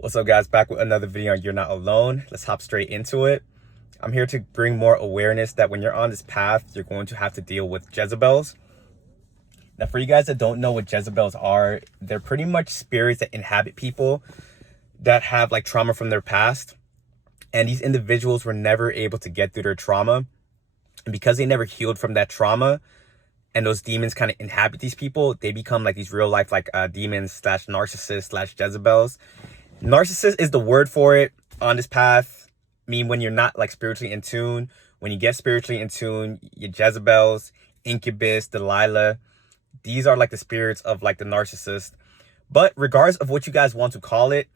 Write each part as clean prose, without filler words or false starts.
What's up, guys? Back with another video on You're Not Alone. Let's hop straight into it. I'm here to bring more awareness that when you're on this path, you're going to have to deal with Jezebels. Now, for you guys that don't know what Jezebels are, they're pretty much spirits that inhabit people that have like trauma from their past. And these individuals were never able to get through their trauma. And because they never healed from that trauma, and those demons kind of inhabit these people, they become like these real life like demons slash narcissists slash Jezebels. Narcissist is the word for it on this path. I mean, when you're not like spiritually in tune, when you get spiritually in tune, your Jezebels, Incubus, Delilah, these are like the spirits of like the narcissist. But regardless of what you guys want to call it,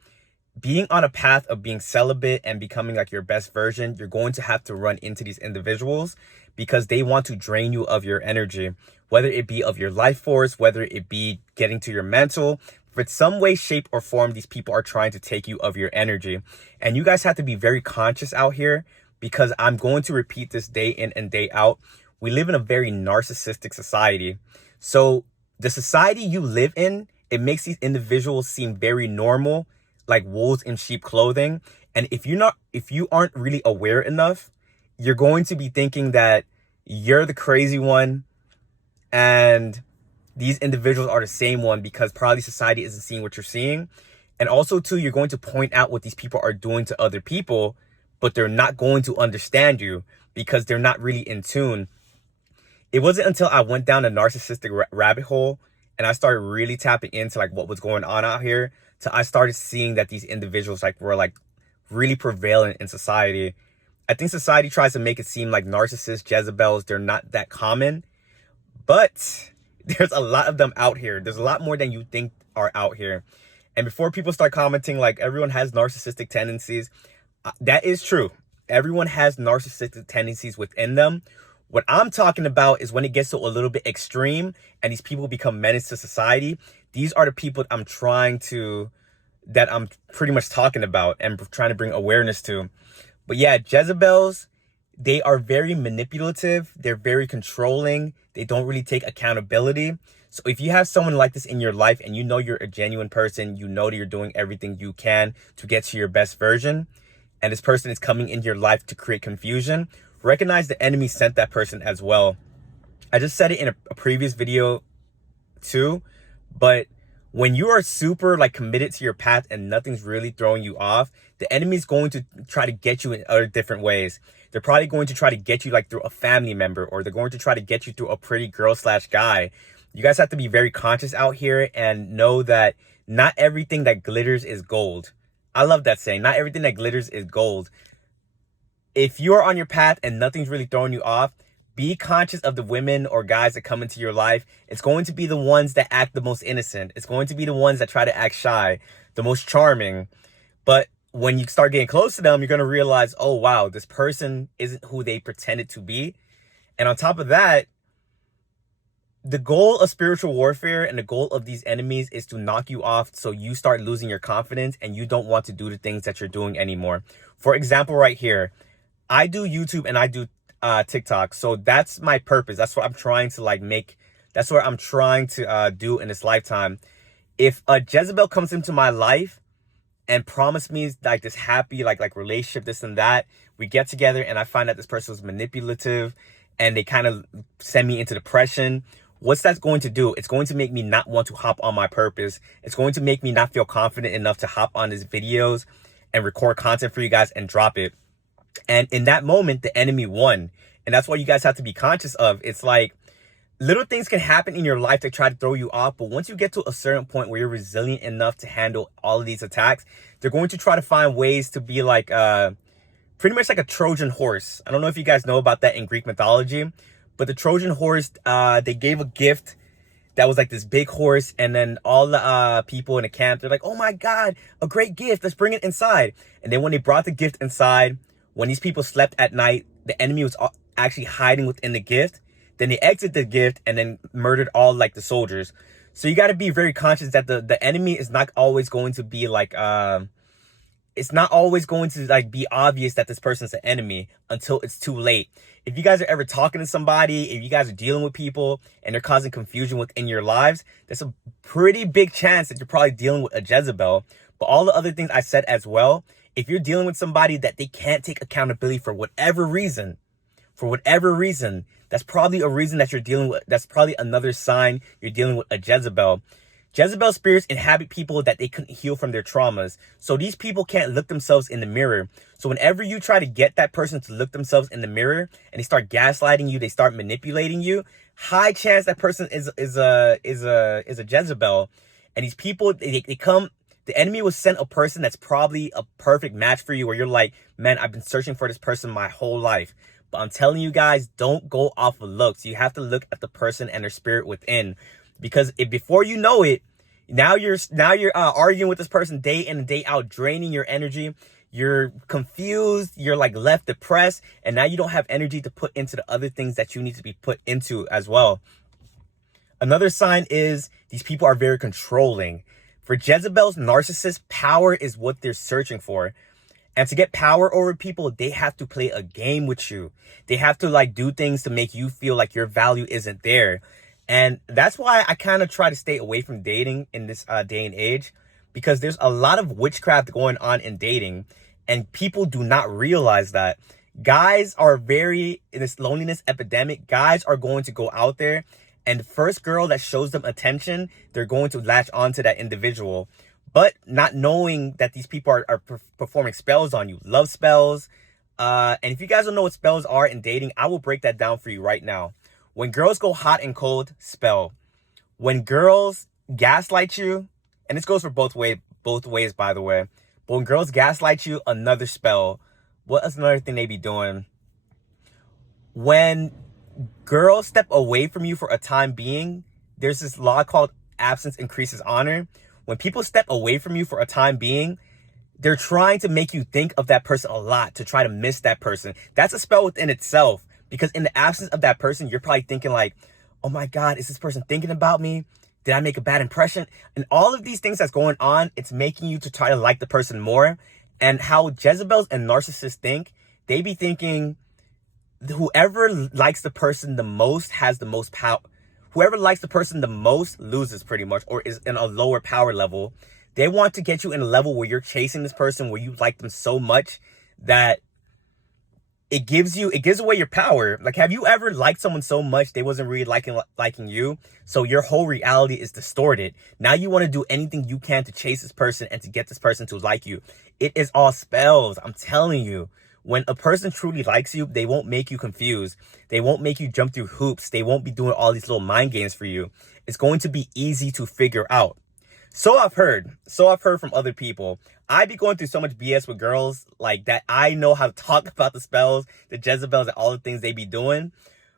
being on a path of being celibate and becoming like your best version, you're going to have to run into these individuals because they want to drain you of your energy, whether it be of your life force, whether it be getting to your mental. For some way, shape, or form, these people are trying to take you of your energy. And you guys have to be very conscious out here because I'm going to repeat this day in and day out. We live in a very narcissistic society. So the society you live in, it makes these individuals seem very normal, like wolves in sheep clothing. And if you aren't really aware enough, you're going to be thinking that you're the crazy one and these individuals are the same one because probably society isn't seeing what you're seeing. And also too, you're going to point out what these people are doing to other people, but they're not going to understand you because they're not really in tune. It wasn't until I went down a narcissistic rabbit hole and I started really tapping into like what was going on out here till I started seeing that these individuals like were like really prevalent in society. I think society tries to make it seem like narcissists, Jezebels, they're not that common, but there's a lot of them out here. There's a lot more than you think are out here. And before people start commenting like everyone has narcissistic tendencies, that is true. Everyone has narcissistic tendencies within them. What I'm talking about is when it gets to a little bit extreme and these people become menace to society. These are the people I'm pretty much talking about and trying to bring awareness to. But yeah, Jezebels, they are very manipulative. They're very controlling. They don't really take accountability. So if you have someone like this in your life and you know you're a genuine person, you know that you're doing everything you can to get to your best version, and this person is coming into your life to create confusion, recognize the enemy sent that person as well. I just said it in a previous video too, but when you are super like committed to your path and nothing's really throwing you off, the enemy is going to try to get you in other different ways. They're probably going to try to get you like through a family member, or they're going to try to get you through a pretty girl slash guy. You guys have to be very conscious out here and know that not everything that glitters is gold. I love that saying. Not everything that glitters is gold. If you're on your path and nothing's really throwing you off, be conscious of the women or guys that come into your life. It's going to be the ones that act the most innocent. It's going to be the ones that try to act shy, the most charming. But when you start getting close to them, you're going to realize, oh, wow, this person isn't who they pretended to be. And on top of that, the goal of spiritual warfare and the goal of these enemies is to knock you off so you start losing your confidence and you don't want to do the things that you're doing anymore. For example, right here, I do YouTube and I do TikTok. So that's my purpose. That's what I'm trying to like make. That's what I'm trying to do in this lifetime. If a Jezebel comes into my life and promise me like this happy like relationship, this and that, we get together and I find that this person is manipulative and they kind of send me into depression, what's that going to do? It's going to make me not want to hop on my purpose. It's going to make me not feel confident enough to hop on these videos and record content for you guys and drop it. And in that moment, the enemy won. And that's what you guys have to be conscious of. It's like little things can happen in your life that try to throw you off. But once you get to a certain point where you're resilient enough to handle all of these attacks, they're going to try to find ways to be like pretty much like a Trojan horse. I don't know if you guys know about that in Greek mythology, but the Trojan horse, they gave a gift that was like this big horse. And then all the people in the camp, they're like, oh my God, a great gift. Let's bring it inside. And then when they brought the gift inside, when these people slept at night, the enemy was actually hiding within the gift. Then they exited the gift and then murdered all like the soldiers. So you got to be very conscious that the enemy is not always going to be like, it's not always going to like be obvious that this person's an enemy until it's too late. If you guys are ever talking to somebody, if you guys are dealing with people and they're causing confusion within your lives, there's a pretty big chance that you're probably dealing with a Jezebel. But all the other things I said as well, if you're dealing with somebody that they can't take accountability for whatever reason, that's probably a reason that you're dealing with. That's probably another sign you're dealing with a Jezebel. Jezebel spirits inhabit people that they couldn't heal from their traumas. So these people can't look themselves in the mirror. So whenever you try to get that person to look themselves in the mirror and they start gaslighting you, they start manipulating you, high chance that person is a Jezebel. And these people, they come, the enemy will send a person that's probably a perfect match for you, where you're like, man, I've been searching for this person my whole life. But I'm telling you guys, don't go off of looks. You have to look at the person and their spirit within. Because if before you know it, now you're arguing with this person day in and day out, draining your energy. You're confused. You're like left depressed. And now you don't have energy to put into the other things that you need to be put into as well. Another sign is these people are very controlling. For Jezebels, narcissists, power is what they're searching for. And to get power over people, they have to play a game with you. They have to like do things to make you feel like your value isn't there. And that's why I kind of try to stay away from dating in this day and age, because there's a lot of witchcraft going on in dating, and people do not realize that. Guys are in this loneliness epidemic, guys are going to go out there, and the first girl that shows them attention, they're going to latch onto that individual. But not knowing that these people are performing spells on you, love spells. And if you guys don't know what spells are in dating, I will break that down for you right now. When girls go hot and cold, spell. When girls gaslight you, and this goes for both ways, by the way. But when girls gaslight you, another spell. What is another thing they be doing? When girls step away from you for a time being, there's this law called absence increases honor. When people step away from you for a time being, they're trying to make you think of that person a lot, to try to miss that person. That's a spell within itself. Because in the absence of that person, you're probably thinking like, oh my God, is this person thinking about me? Did I make a bad impression? And all of these things that's going on, it's making you to try to like the person more. And how Jezebels and narcissists think, they be thinking whoever likes the person the most has the most power. Whoever likes the person the most loses pretty much, or is in a lower power level. They want to get you in a level where you're chasing this person, where you like them so much that it gives away your power. Like, have you ever liked someone so much they wasn't really liking you? So your whole reality is distorted. Now you want to do anything you can to chase this person and to get this person to like you. It is all spells. I'm telling you. When a person truly likes you, they won't make you confused. They won't make you jump through hoops. They won't be doing all these little mind games for you. It's going to be easy to figure out. So I've heard from other people. I be going through so much BS with girls like that. I know how to talk about the spells, the Jezebels, and all the things they be doing,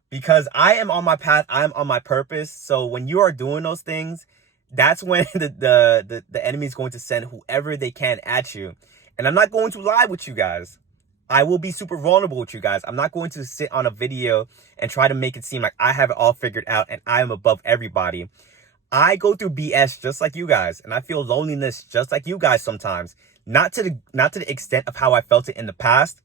because I am on my path. I'm on my purpose. So when you are doing those things, that's when the enemy is going to send whoever they can at you. And I'm not going to lie with you guys. I will be super vulnerable with you guys. I'm not going to sit on a video and try to make it seem like I have it all figured out and I am above everybody. I go through BS just like you guys, and I feel loneliness just like you guys sometimes. Not to the extent of how I felt it in the past,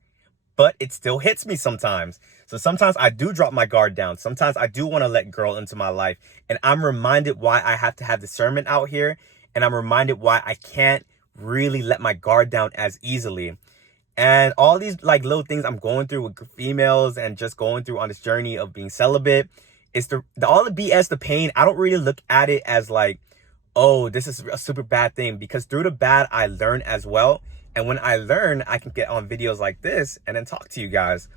but it still hits me sometimes. So sometimes I do drop my guard down. Sometimes I do want to let girl into my life, and I'm reminded why I have to have discernment out here, and I'm reminded why I can't really let my guard down as easily. And all these like little things I'm going through with females and just going through on this journey of being celibate, it's all the BS, the pain. I don't really look at it as like, oh, this is a super bad thing, because through the bad, I learn as well. And when I learn, I can get on videos like this and then talk to you guys.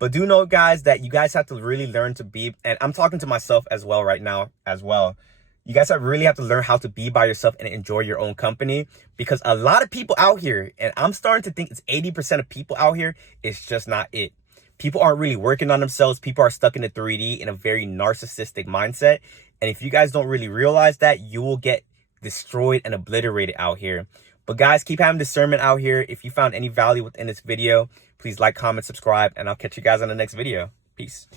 But do know, guys, that you guys have to really learn to be, and I'm talking to myself as well right now as well. You guys really have to learn how to be by yourself and enjoy your own company, because a lot of people out here, and I'm starting to think it's 80% of people out here, it's just not it. People aren't really working on themselves. People are stuck in the 3D in a very narcissistic mindset. And if you guys don't really realize that, you will get destroyed and obliterated out here. But guys, keep having discernment out here. If you found any value within this video, please like, comment, subscribe, and I'll catch you guys on the next video. Peace.